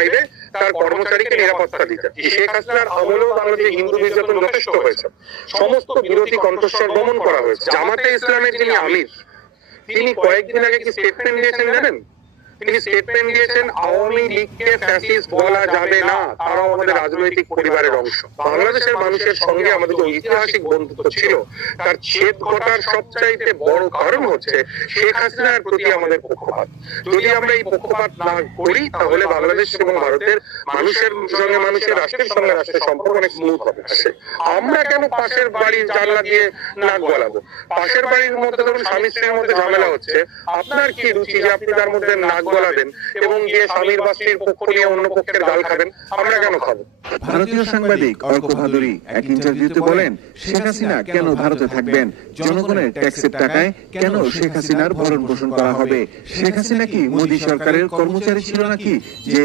চাইবে তার কর্মচারীকে নিরাপত্তা দিতে। শেখ হাসিনার আমলেও বাংলাদেশে হিন্দু নির্যাতন যথেষ্ট হয়েছে, সমস্ত বিরোধী কণ্ঠস্বর দমন করা হয়েছে। জামাতে ইসলামের যিনি আমির, তিনি কয়েকদিন আগে কি স্টেটমেন্ট দিয়েছেন জানেন? তিনি স্টেটমেন্ট দিয়েছেন আওয়ামী লীগকে ফ্যাসিস্ট বলা যাবে না, তারাও আমাদের রাজনৈতিক পরিবারের অংশ। বাংলাদেশের মানুষের সঙ্গে আমাদের যে ঐতিহাসিক বন্ধুত্ব ছিল তার ছেদ ঘটার সবচাইতে বড় কারণ হচ্ছে শেখ হাসিনার প্রতি আমাদের পক্ষপাত। যদি আমরা এই পক্ষপাত না করি তাহলে বাংলাদেশ এবং ভারতের মানুষের সঙ্গে মানুষের, রাষ্ট্রের সঙ্গে রাষ্ট্রের সম্পর্ক অনেক স্মুথ হবে। আমরা কেন পাশের বাড়ির জানলা দিয়ে নাক গলাবো? পাশের বাড়ির মধ্যে ধরুন স্বামী স্ত্রীর মধ্যে ঝামেলা হচ্ছে, আপনার কি রুচি যে আপনি তার মধ্যে নাক গলাবেন এবং গিয়ে স্বামীর বা স্ত্রীর পক্ষ নিয়ে অন্য পক্ষের গাল খাবেন? আমরা কেন খাবো? ভারতীয় সাংবাদিক অর্ক ভাদুরী এক ইন্টারভিউতে বলেন, শেখ হাসিনা কেন ভারতে থাকবেন? জনগণের ট্যাক্সের টাকায় কেন শেখ হাসিনার ভরণ পোষণ করা হবে? শেখ হাসিনা কি মোদী সরকারের কর্মচারী ছিল নাকি যে